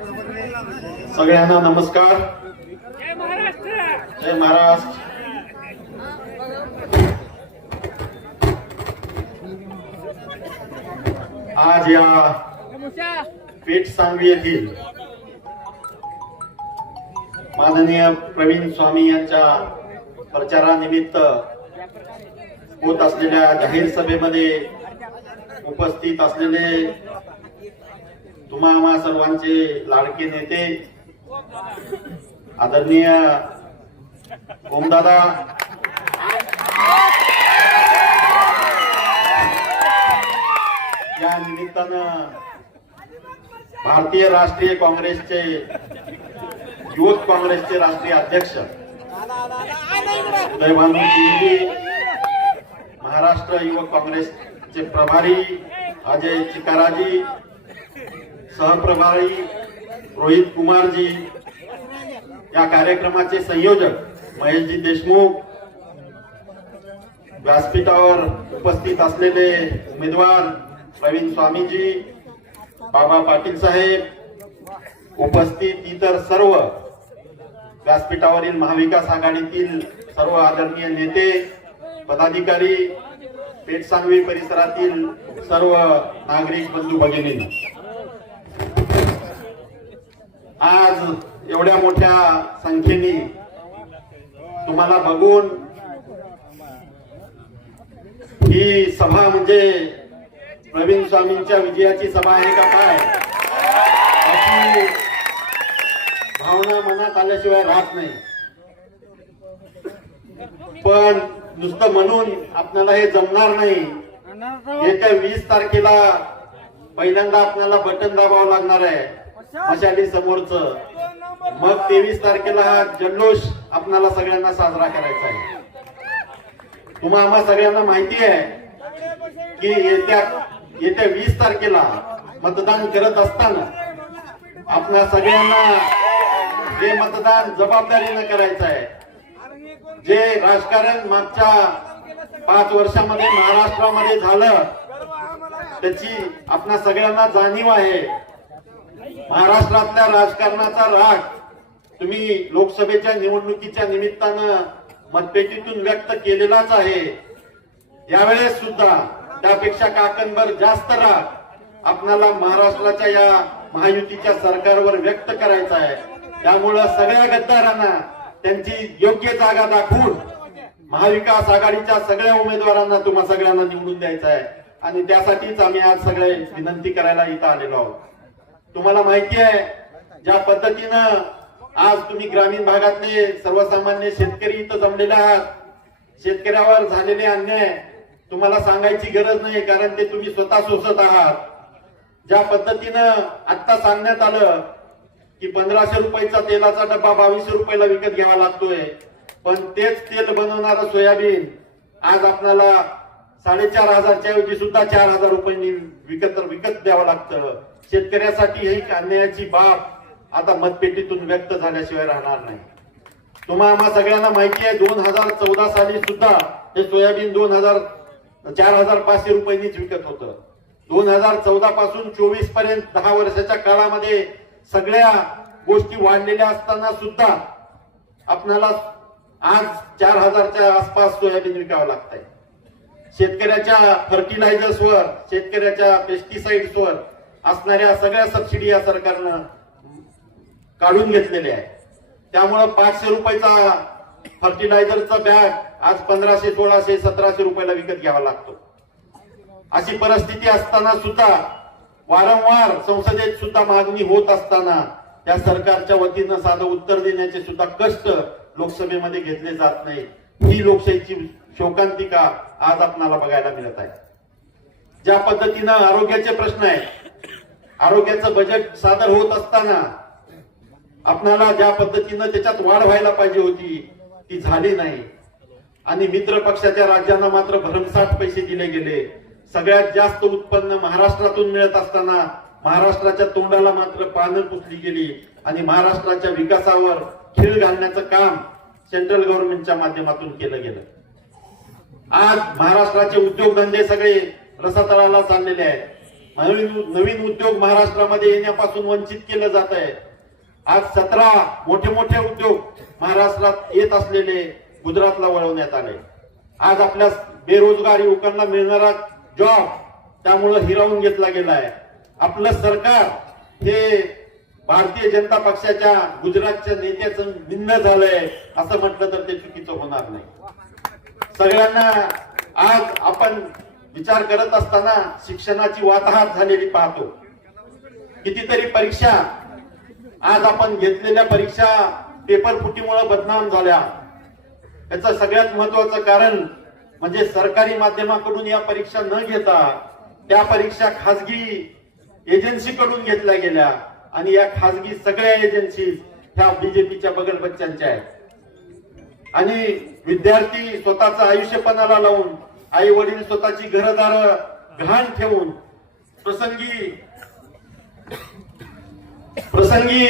सगळ्यांना नमस्कार. जय महाराष्ट्र. जय महाराष्ट्र आज या पेठ सांगवी येथील माननीय प्रवीण स्वामी यांच्या प्रचारानिमित्त होत असलेल्या जाहीर सभेमध्ये उपस्थित असलेले तुम्हा आम्हा सर्वांचे लाडके नेते आदरणीय ओमदादा. या निमित्तानं भारतीय राष्ट्रीय काँग्रेसचे युवक काँग्रेसचे राष्ट्रीय अध्यक्ष उदयभानू सिंघवी महाराष्ट्र युवक काँग्रेसचे प्रभारी अजय चिकाराजी सहप्रभारी रोहित कुमारजी या कार्यक्रमाचे संयोजक महेशजी देशमुख व्यासपीठावर उपस्थित असलेले उमेदवार प्रवीण स्वामीजी बाबा पाटील साहेब उपस्थित इतर सर्व व्यासपीठावरील महाविकास आघाडीतील सर्व आदरणीय नेते पदाधिकारी पेठ सांगवी परिसरातील सर्व नागरिक बंधू भगिनी. आज एवढ्या मोठ्या संख्येने तुम्हाला बघून ही सभा म्हणजे प्रवीण स्वामींच्या विजयाची सभा आहे का काय? अशी भावना मनात आल्याशिवाय राहत नाही. पण नुसतं म्हणून आपल्याला हे जमणार नाही. येत्या वीस तारखेला पहिल्यांदा आपल्याला बटन दाबावं लागणार आहे. मशाली समोरच. मग तेवीस तारखेला हा जल्लोष आपणाला सगळ्यांना साजरा करायचा आहे. तुम्हा आम्हा सगळ्यांना माहिती आहे की येत्या येत्या वीस तारखेला मतदान करत असताना आपल्या सगळ्यांना हे मतदान जबाबदारीनं करायचं आहे जे राजकारण मागच्या पाच वर्षामध्ये महाराष्ट्रामध्ये झालं त्याची आपल्या सगळ्यांना जाणीव आहे. महाराष्ट्रातल्या राजकारणाचा राग तुम्ही लोकसभेच्या निवडणुकीच्या निमित्तानं मतपेटीतून व्यक्त केलेलाच आहे. यावेळेस सुद्धा त्यापेक्षा काकणभर जास्त राग आपणाला महाराष्ट्राच्या या महायुतीच्या सरकारवर व्यक्त करायचा आहे. त्यामुळं सगळ्या गद्दारांना त्यांची योग्य जागा दाखवून महाविकास आघाडीच्या सगळ्या उमेदवारांना तुम्हा सगळ्यांना निवडून द्यायचं आहे. आणि त्यासाठीच आम्ही आज सगळे विनंती करायला इथं आलेलो आहोत. तुम्हाला माहिती आहे ज्या पद्धतीनं आज तुम्ही ग्रामीण भागातले सर्वसामान्य शेतकरी इथं जमलेले आहात शेतकऱ्यावर झालेले अन्याय तुम्हाला सांगायची गरज नाही कारण ते तुम्ही स्वतः सोसत आहात. ज्या पद्धतीनं आता सांगण्यात आलं की पंधराशे रुपयाचा तेलाचा डब्बा बावीसशे रुपयाला विकत घ्यावा लागतोय पण तेच तेल बनवणारं सोयाबीन आज आपल्याला साडेचार हजारच्या ऐवजी सुद्धा चार हजार रुपयांनी विकत विकत द्यावं लागतं. शेतकऱ्यासाठी ही अन्यायाची बाब आता मतपेटीतून व्यक्त झाल्याशिवाय राहणार नाही. तुम्हा आम्हा सगळ्यांना माहिती आहे दोन हजार चौदा साली सुद्धा हे सोयाबीन दोन हजार चार हजार पाचशे रुपयांनीच विकत होतं. दोन हजार चौदा पासून चोवीसपर्यंत दहा वर्षाच्या काळामध्ये सगळ्या गोष्टी वाढलेल्या असताना सुद्धा आपणाला आज चार हजारच्या आसपास सोयाबीन विकावं लागत आहे शेतकऱ्याच्या फर्टिलायझर्सवर शेतकऱ्याच्या पेस्टिसाइड्सवर असणाऱ्या सगळ्या सबसिडी या सरकारनं काढून घेतलेल्या आहे त्यामुळं पाचशे रुपयाचा फर्टिलायझरचा बॅग आज पंधराशे सोळाशे सतराशे रुपयाला विकत घ्यावा लागतो. अशी परिस्थिती असताना सुद्धा वारंवार संसदेत सुद्धा मागणी होत असताना त्या सरकारच्या वतीनं साधं उत्तर देण्याचे सुद्धा कष्ट लोकसभेमध्ये घेतले जात नाही ही लोकशाहीची शोकांतिका आज आपणाला बघायला मिळत आहे. ज्या पद्धतीनं आरोग्याचे प्रश्न आहेत आरोग्याचं बजेट सादर होत असताना आपणाला ज्या पद्धतीनं त्याच्यात वाढ व्हायला पाहिजे होती ती झाली नाही. आणि मित्र पक्षाच्या राज्यांना मात्र भरमसाठ पैसे दिले गेले. सगळ्यात जास्त उत्पन्न महाराष्ट्रातून मिळत असताना महाराष्ट्राच्या तोंडाला मात्र पानं पुसली गेली. आणि महाराष्ट्राच्या विकासावर खीळ घालण्याचं काम सेंट्रल गव्हर्नमेंटच्या माध्यमातून केलं गेलं. आज महाराष्ट्राचे उद्योगधंदे सगळे रसातळाला चाललेले आहेत. नवीन नवीन उद्योग महाराष्ट्रामध्ये येण्यापासून वंचित केलं जात आहे. आज सतरा मोठे मोठे उद्योग महाराष्ट्रात येत असलेले गुजरातला वळवण्यात आले. आज आपल्या बेरोजगार युवकांना मिळणारा जॉब त्यामुळं हिरावून घेतला गेला आहे. आपलं सरकार हे भारतीय जनता पक्षाच्या गुजरातच्या नेत्याचं निंद झालंय असं म्हटलं तर ते चुकीचं होणार नाही. सगळ्यांना आज आपण विचार करत असताना शिक्षणाची वाताहत झालेली पाहतो. कितीतरी परीक्षा आज आपण घेतलेल्या परीक्षा पेपर फुटीमुळे बदनाम झाल्या. याचं सगळ्यात महत्वाचं कारण म्हणजे सरकारी माध्यमाकडून या परीक्षा न घेता त्या परीक्षा खासगी एजन्सीकडून घेतल्या गेल्या आणि या खासगी सगळ्या एजन्सी ह्या बीजेपीच्या बगलबच्च्यांच्या आहेत. आणि विद्यार्थी स्वतःचं आयुष्यपणाला लावून आई वडील स्वतःची घरदार घाण ठेवून प्रसंगी प्रसंगी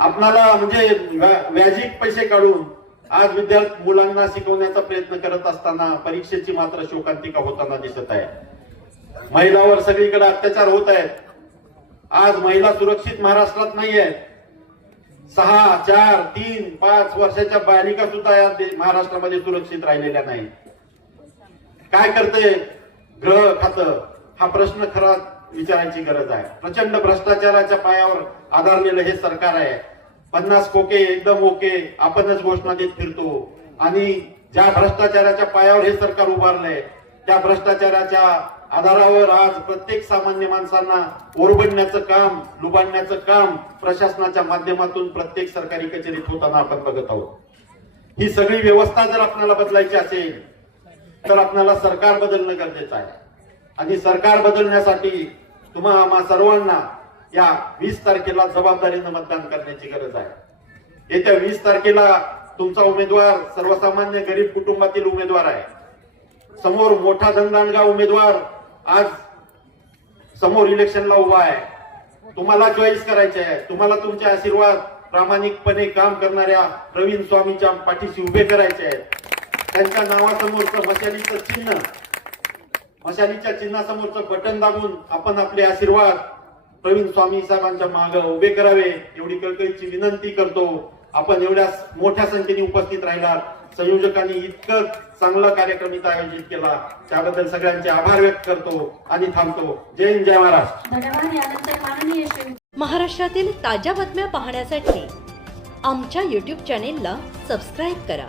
आपणाला म्हणजे व्याजिक पैसे काढून आज विद्यार्थी मुलांना शिकवण्याचा प्रयत्न करत असताना परीक्षेची मात्र शोकांतिका होताना दिसत आहे. महिलावर सगळीकडे अत्याचार होत आहेत. आज महिला सुरक्षित महाराष्ट्रात नाही आहेत सहा चार तीन पाच वर्षाच्या बालिका सुद्धा या महाराष्ट्रामध्ये सुरक्षित राहिलेल्या नाही काय करते ग्रह खात. हा प्रश्न खरा विचारायची गरज आहे. प्रचंड भ्रष्टाचाराच्या पायावर आधारलेलं हे सरकार आहे. पन्नास कोके एकदम ओके आपणच घोषणा देत फिरतो. आणि ज्या भ्रष्टाचाराच्या पायावर हे सरकार उभारलंय त्या भ्रष्टाचाराच्या आधारावर आज प्रत्येक सामान्य माणसांना ओरबडण्याचं काम लुबाडण्याचं काम प्रशासनाच्या माध्यमातून प्रत्येक सरकारी कचेरीत होताना आपण बघत आहोत. ही सगळी व्यवस्था जर आपल्याला बदलायची असेल तर आपल्याला सरकार बदलणं गरजेचं आहे. आणि सरकार बदलण्यासाठी तुम्हा आम्हा सर्वांना या वीस तारखेला जबाबदारीनं मतदान करण्याची गरज आहे. येत्या वीस तारखेला तुमचा उमेदवार सर्वसामान्य गरीब कुटुंबातील उमेदवार आहे. समोर मोठा धनदानगा उमेदवार आज समोर इलेक्शनला उभा आहे. तुम्हाला चॉईस करायचे आहे. तुम्हाला तुमचे आशीर्वाद प्रामाणिकपणे काम करणाऱ्या प्रवीण स्वामीच्या पाठीशी उभे करायचे आहेत. त्यांच्या नावासमोरचं मशालीचं चिन्ह. मशालीच्या चिन्हासमोरचं बटन दाबून आपण आपले आशीर्वाद प्रवीण स्वामी साहेबांच्या माग उभे करावे एवढी कळकळीची विनंती करतो. आपण एवढ्या मोठ्या संख्येने उपस्थित राहिला संयोजकांनी इतकं चांगला कार्यक्रम इथं आयोजित केला. त्याबद्दल सगळ्यांचे आभार व्यक्त करतो आणि थांबतो. जय हिंद जय महाराष्ट्र. महाराष्ट्रातील ताज्या बातम्या पाहण्यासाठी आमच्या यूट्यूब चॅनेलला सबस्क्राईब करा.